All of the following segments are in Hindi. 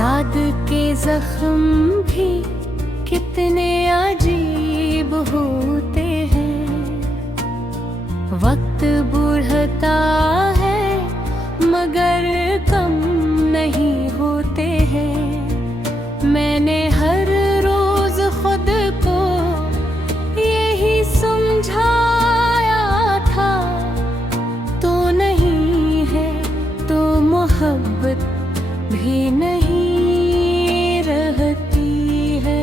याद के जख्म भी कितने अजीब होते हैं। वक्त बढ़ता है मगर कम नहीं होते हैं। मैंने हर रोज खुद को यही समझाया था, तो नहीं है तो मोहब्बत भी नहीं रहती है।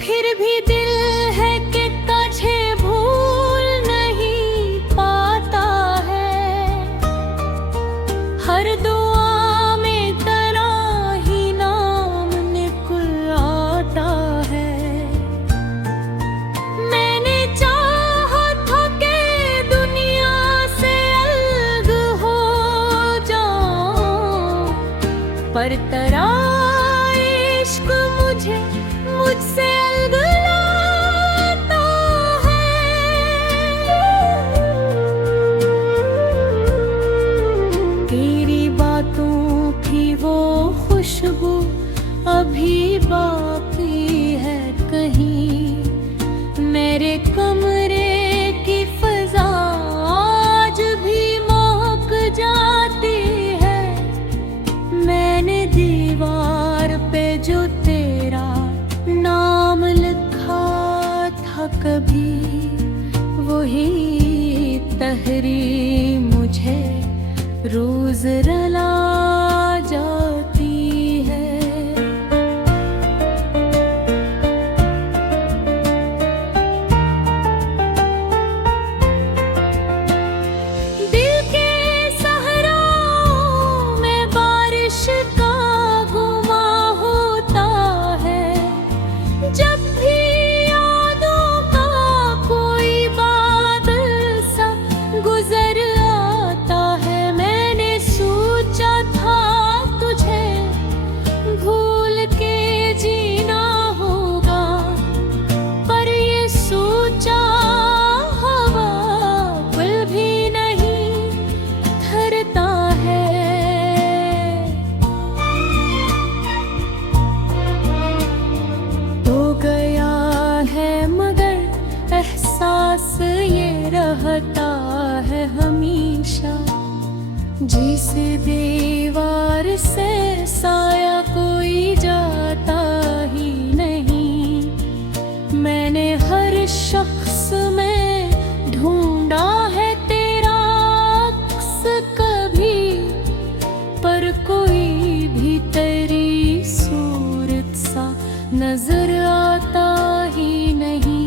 फिर भी दिल है कि तुझे भूल नहीं पाता है। हर दुआ में तेरा ही नाम निकल आता है। मैंने चाहा था कि दुनिया से अलग हो जाऊं, पर तेरा इश्क मुझसे अलग लाता है। तेरी बातों की वो खुशबू अभी बाकी है कहीं। मेरे कमरे की फजा आज भी महक जाती है। मैंने दीवार पे जो तेरा नाम लिखा था कभी, वही तहरीर मुझे रोज रुला जाती है। दिल के सहराओं में बारिश का गुमा होता है। जब भी यादों का कोई बादल सा गुजर आता है। मैंने सोचा था तुझे भूल के जीना होगा, पर ये सोचा हवा पल भी नहीं ठहरता है। तो गया है मगर एहसास ये रहता है हमेशा। जिस दीवार से साया कोई जाता ही नहीं। मैंने हर शख्स में ढूंढा है तेरा अक्स कभी, पर कोई भी तेरी सूरत सा नजर आता ही नहीं।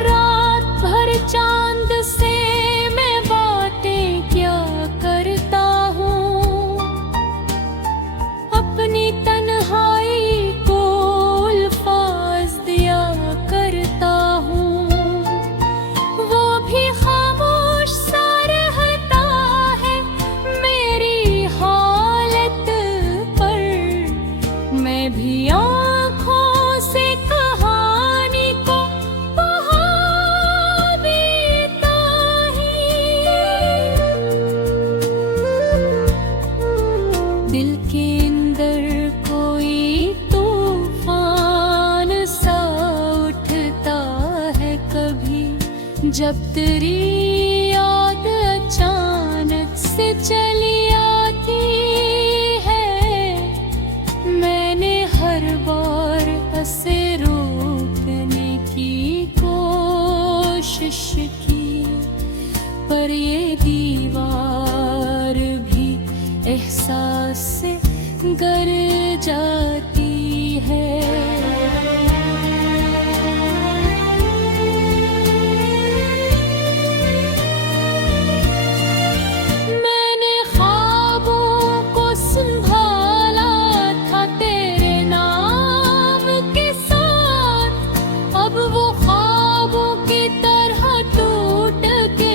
रात भर चांद से मैं बातें क्या करता हूँ। अपनी तन्हाई को अल्फाज दिया करता हूँ। वो भी खामोश सा रहता है मेरी हालत पर। मैं भी आँखों से कहानी को बहा देता ही। दिल के अंदर कोई तूफान सा उठता है कभी, जब तेरी याद अचानक से चली आती है। मैंने हर बार उसे रोकने की कोशिश की, पर ये दीवार भी एहसास से गर जाती है। मैंने ख्वाबों को संभाला था तेरे नाम के साथ। अब वो ख्वाबों की तरह टूट के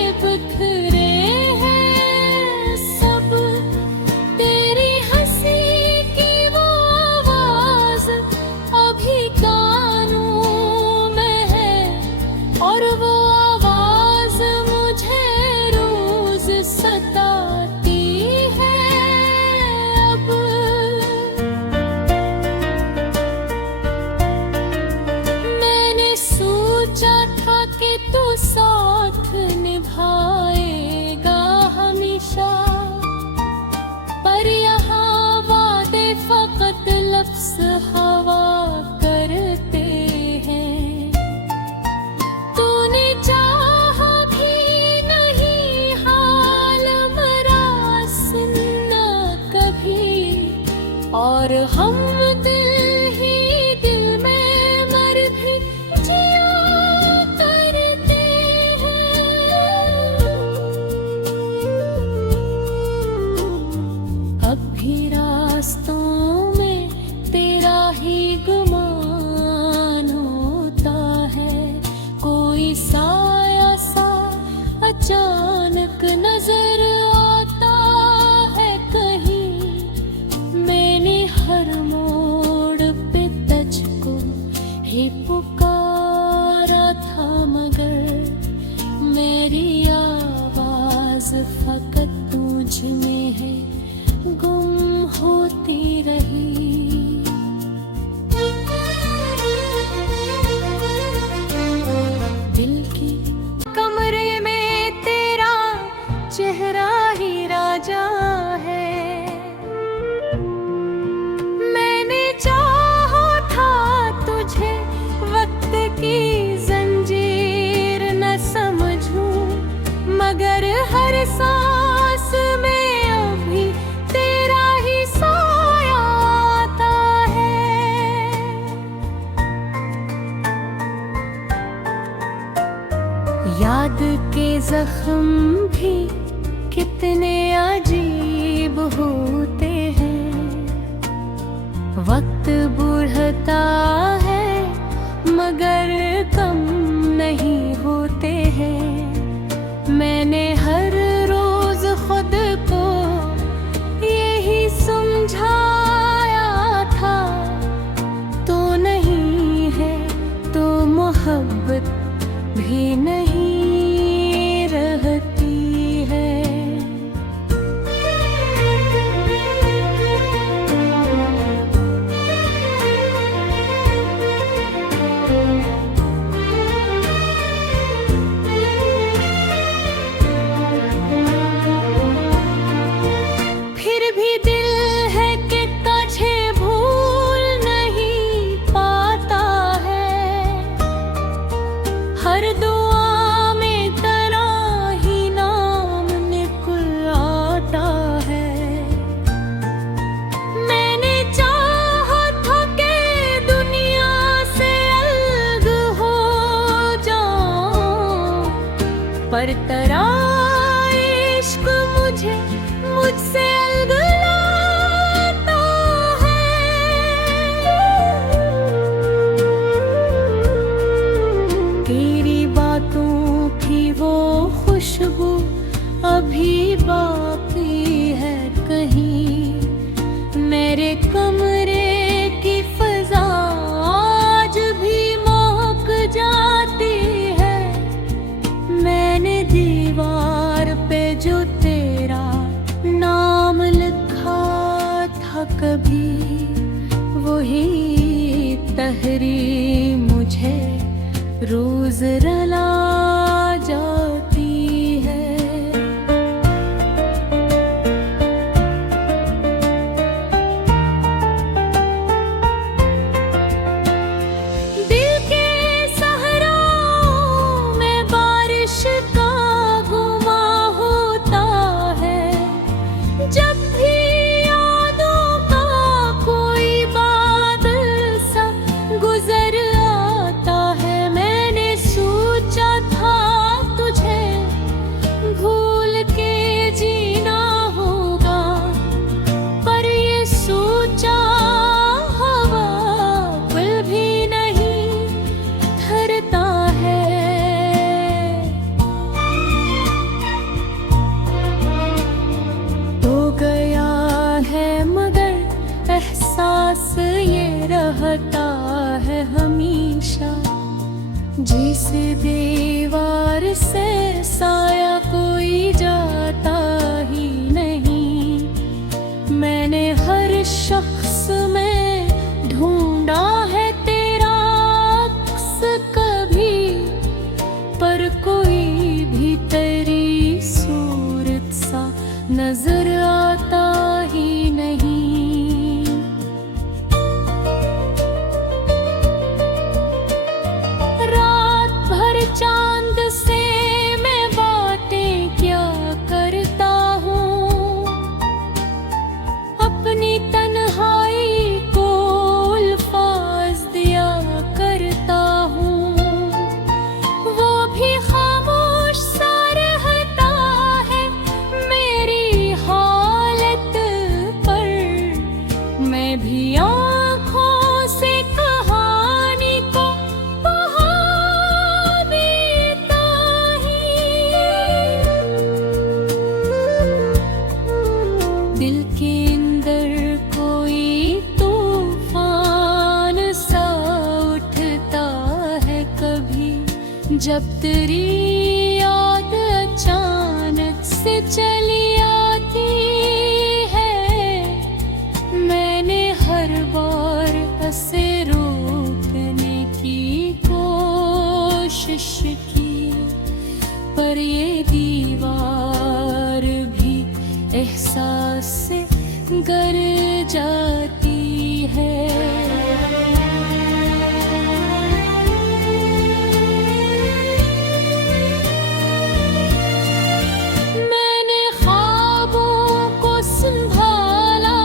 होती रही। दिल की कमरे में तेरा चेहरा ही राजा है। मैंने चाहा था तुझे वक्त की जंजीर न समझूं, मगर हर सांस में अभी तेरा ही साया आता है। याद के जख्म भी कितने अजीब होते हैं, वक्त बढ़ता है मगर कम नहीं होते हैं। मैंने हर रोज खुद को यही समझाया था, तो नहीं है तो मोहब्बत भी नहीं रहती है। फिर भी दिल है कि तुझे भूल नहीं पाता है। हर दुआ में तेरा ही नाम निकल आता है। मैंने चाहा था कि दुनिया से अलग हो जाऊं, पर तेरा इश्क मुझसे अलग लाता है। तेरी बातों की वो खुशबू अभी बाकी है कहीं। मेरे कमरे की फजा आज भी महक जाती है। मैंने दीवार पे जो तेरा नाम लिखा था कभी, वही तहरीर मुझे रोज रुला जाती है। दिल के सहराओं में बारिश का गुमा होता है। जब भी यादों का कोई बादल सा गुजर आता है। मैंने सोचा था तुझे भूल के जीना होगा, पर ये सोचा हवा पल भी नहीं ठहरता है। तो गया है मगर एहसास ये रहता है हमेशा, जिस दीवार से साया कोई जाता ही नहीं। मैंने हर शख्स में ढूंढा है तेरा अक्स कभी, पर कोई भी तेरी सूरत सा नजर आता ही नहीं। रात भर चांद से मैं बातें क्या करता हूँ, अपनी तन्हाई को अल्फाज दिया करता हूँ। वो भी खामोश सा रहता है मेरी हालत पर। मैं भी आँखों से कहानी को बहा देता ही। दिल के अंदर कोई तूफान सा उठता है कभी, जब तेरी याद अचानक से चली आती है। दीवार भी एहसास से गर जाती है। मैंने ख्वाबों को संभाला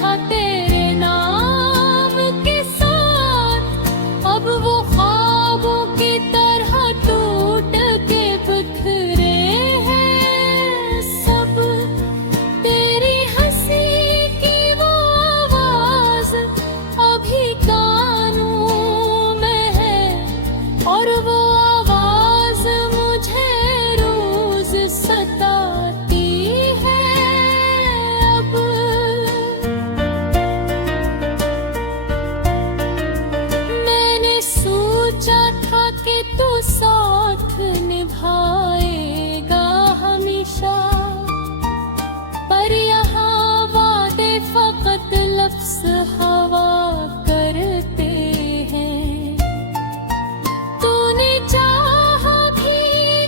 था तेरे नाम के साथ, अब वो ख्वाबों की तरह टूट के बिखरे हैं सब। तेरी हंसी की वो आवाज अभी कानों में है, और वो आवाज मुझे रोज सताती है अब। मैंने सोचा था कि तू साथ निभाएगा हमेशा, पर यहाँ वादे फकत लफ्ज़ हवा करते हैं। तूने चाहा भी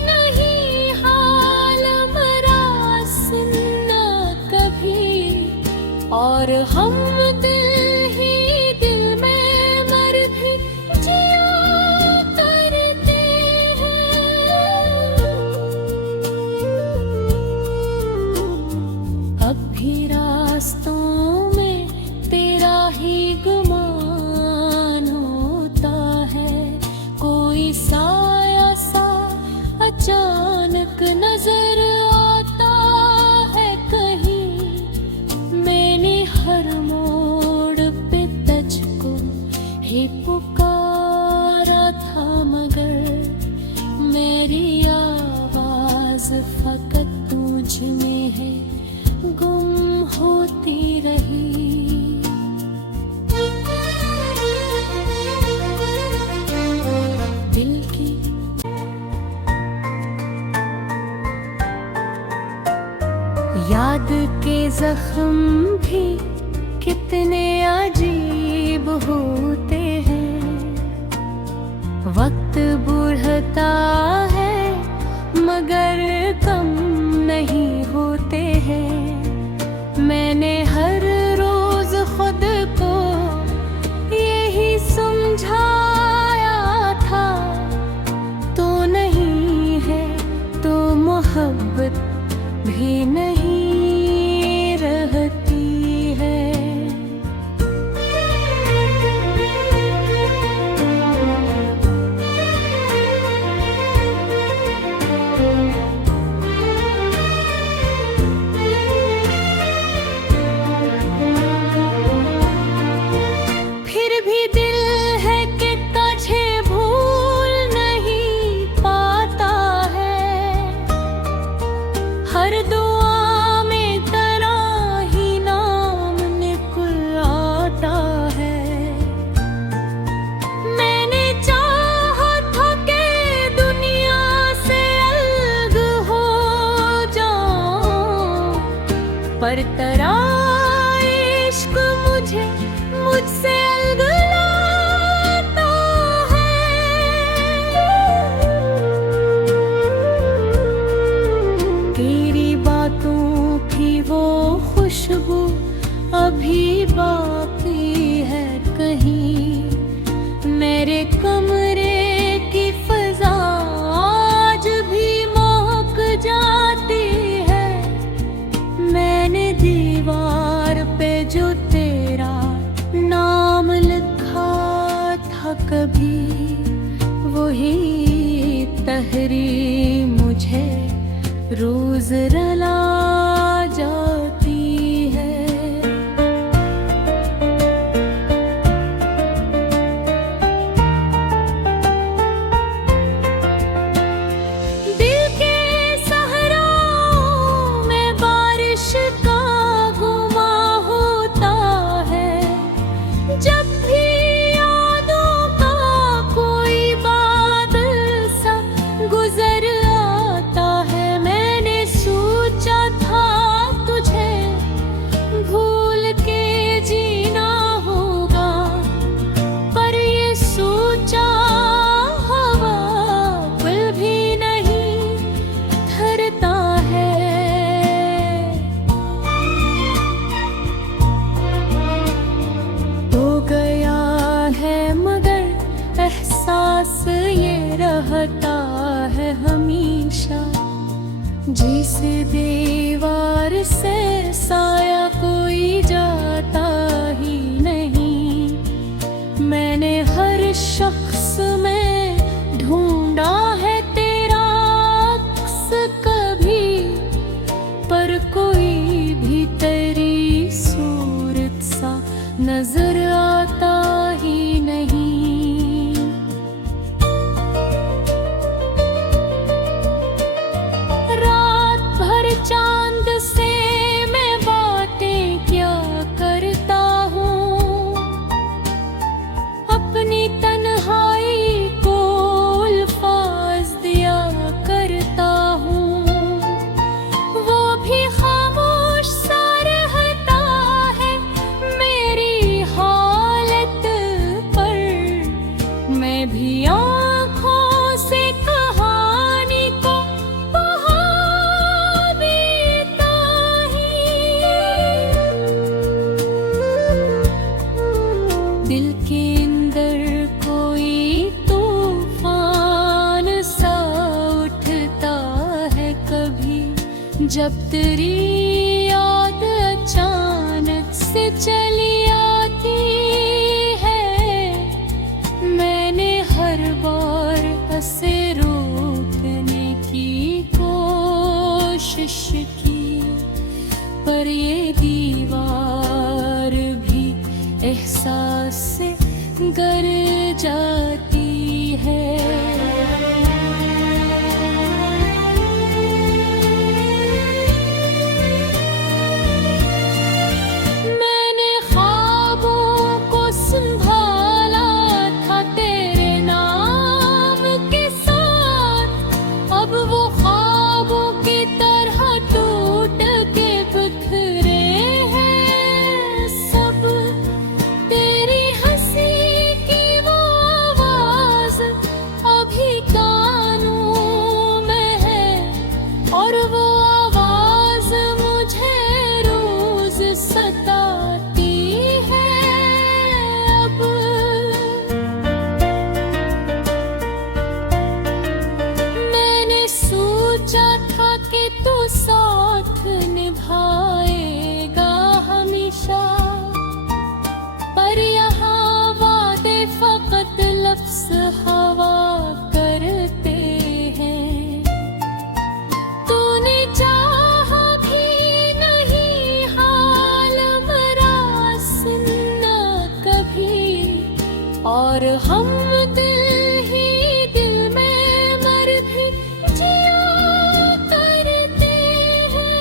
नहीं हाल मेरा सुनना कभी, और हम दिल ही दिल में मर भी जिया करते हैं। अब भी रास्तों में तेरा ही गुमान होता है, कोई साया सा अचानक नजर आता है कहीं। मैंने हर मोड़ पे तुझको ही पुकारा था, मगर मेरी आवाज फकत तुझ में है गुम होती रही। दिल की याद के जख्म भी कितने अजीब होते हैं, वक्त बढ़ता है मगर कम नहीं होते हैं। मैंने हर रोज खुद को यही समझाया था, तो नहीं है तो मोहब्बत भी नहीं रहती है। फिर भी दिल है कि तुझे भूल नहीं पाता है, हर दुआ में तेरा ही नाम निकल आता है। मैंने चाहा था कि दुनिया से अलग हो जाऊं, पर तेरा इश्क मुझे मुझसे अलग लाता है। तेरी बातों की वो खुशबू अभी बाकी है कहीं, मेरे कमरे की फजा आज भी महक जाती है। मैंने दीवार पे जो तेरा नाम लिखा था कभी, वही तहरीर मुझे रोज रुला जाती है। दिल के सहराओं में बारिश का गुमा होता है, जब भी यादों का कोई बादल सा गुजर आता है। मैंने सोचा था उठता है। हो गया है मगर एहसास ये रहता है हमेशा, जिसे दीवार से साया कोई जाता ही नहीं। मैंने हर शख्स में ढूंढा है तेरा अक्स कभी, पर कोई भी तेरी सूरत सा नजर आता ही नहीं। रात भर चांद से मैं बातें क्या करता हूँ, अपनी तन्हाई को अल्फाज दिया करता हूँ। वो भी खामोश सा रहता है मेरी हालत पर, मैं भी आँखों से कहानी को बहा देता ही। दिल के अंदर कोई तूफान सा उठता है कभी, जब तेरी याद अचानक से चली आती है। मैंने हर बार उसे रोकने की कोशिश की, पर ये दीवार भी एहसास से गर जाती है। मैंने ख्वाबों को संभाला था तेरे नाम के साथ, अब वो ख्वाबों की तरह टूट के बिखरे हैं सब। तेरी हंसी की वो आवाज अभी कानों में है, और वो आवाज मुझे रोज सताती है अब। मैंने सोचा था कि तू साथ निभाएगा हमेशा, पर यहाँ वादे फकत लफ्ज़ हवा करते हैं। तूने चाहा भी नहीं हाल मेरा सुनना कभी, और हम दिल ही दिल में मर भी जिया करते हैं।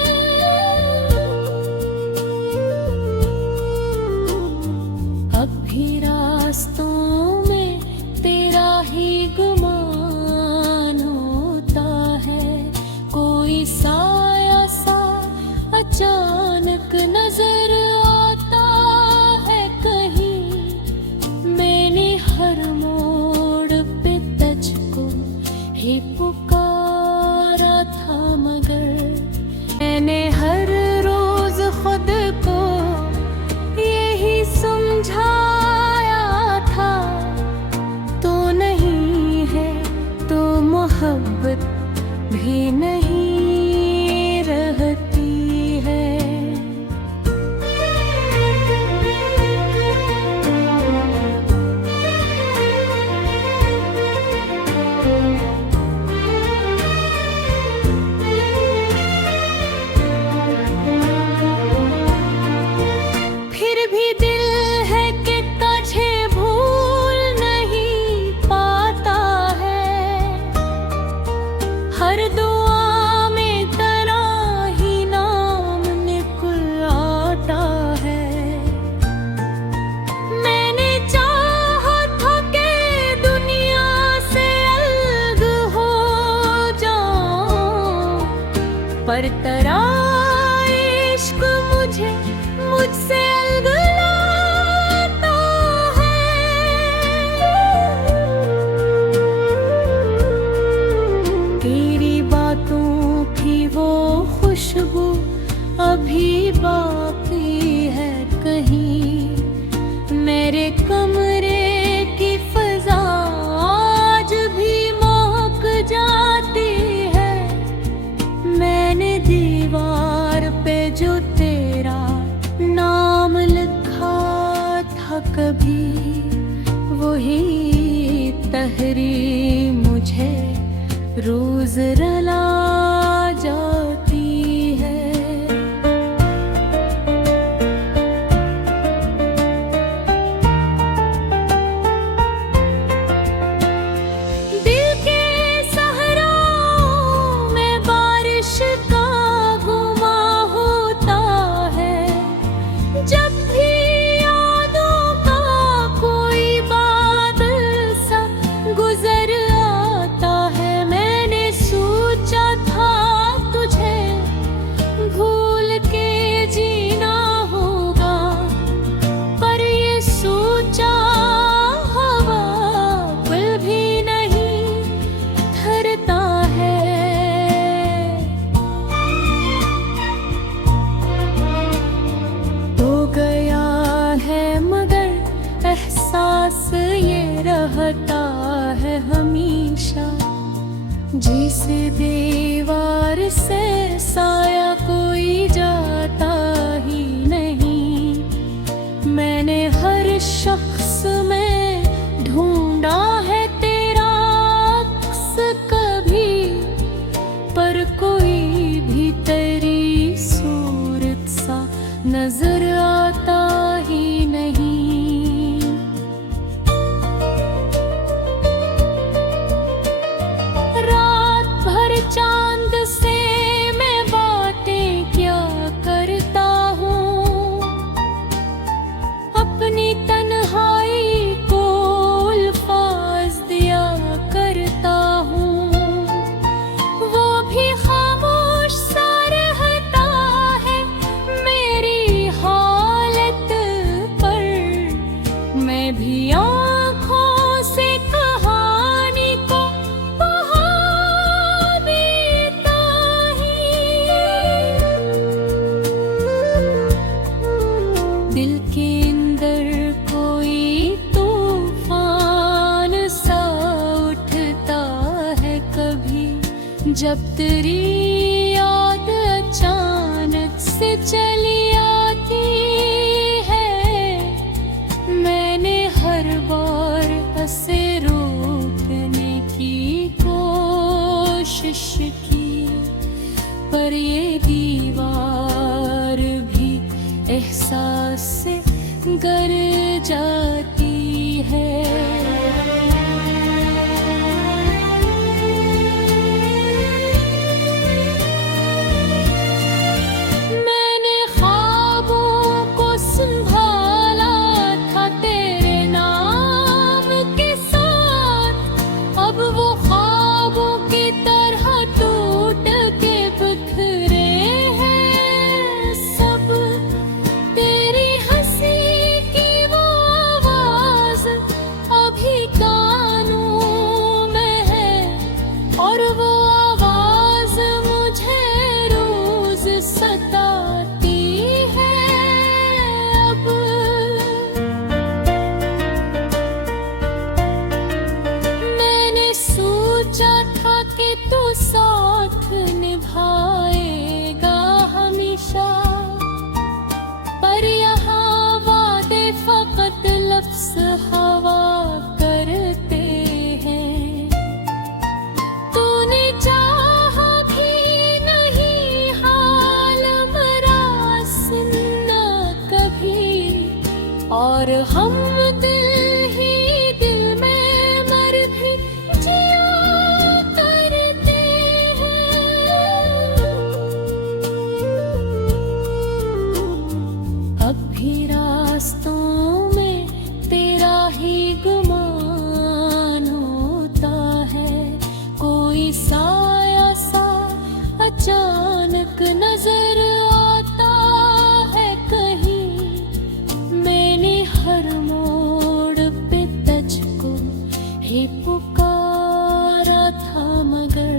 अब भी रास्तों में तेरा ही गुमान होता है, कोई साया सा अचानक नजर आता है कहीं। मैंने हर मोड़ पे तुझको ही पुकारा था, मगर मैंने हर रोज खुद को यही समझाया था, तो नहीं है तो मोहब्बत भी नहीं रहती है। फिर भी दिल है कि तुझे भूल नहीं पाता है, हर दुआ में तेरा ही नाम निकल आता है। मैंने चाहा था कि दुनिया से अलग हो जाऊं, पर तेरा इश्क मुझे मुझसे अलग लाता है। तेरी बातों की वो खुशबू अभी बाकी है कहीं। मेरे कमरे की फजा आज भी महक जाती है। मैंने दीवार पे जो तेरा नाम लिखा था कभी, वही तहरीर मुझे रोज रुला जाती है। दिल के सहराओं में बारिश का गुमा होता है। जब भी यादों का कोई बादल सा गुजर आता है। मैंने सोचा था तुझे भूल के जीना होगा, पर ये सोचा हवा पल भी नहीं ठहरता है। हो गया है मगर एहसास ये रहता है हमेशा। जिस दीवार से साया कोई जाता ही नहीं। मैंने हर शख्स में ढूंढा है तेरा अक्स कभी, पर कोई भी तेरी सूरत सा नजर आता ही नहीं। रात भर चांद से मैं बातें क्या करता हूँ। अपनी तन्हाई को अल्फाज दिया करता हूँ। वो भी खामोश सा रहता है मेरी हालत पर। मैं भी आँखों से कहानी को बहा देता ही। दिल के अंदर कोई तूफान सा उठता है कभी, जब तेरी याद अचानक से चली आती है। मैंने हर बार उसे रोकने की कोशिश की, पर ये दीवार भी एहसास से गर जाती है। मैंने ख्वाबों को संभाला था तेरे नाम के साथ। अब वो ख्वाबों की तरह टूट के बिखरे हैं सब। तेरी हंसी की वो आवाज अभी कानों में है, और वो आवाज मुझे रोज सताती है अब। मैंने सोचा था कि तू साथ निभाएगा हमेशा, पर यहाँ वादे फकत लफ्ज़ हवा करते हैं। तूने चाहा भी नहीं हाल मेरा सुनना कभी, और हम दिल ही दिल में मर भी जिया करते हैं। अब भी रास्तों में तेरा ही गुमान होता है। कोई साया सा अचानक नजर आता है कहीं। मैंने हर मोड़ पे तुझको ही पुकारा था मगर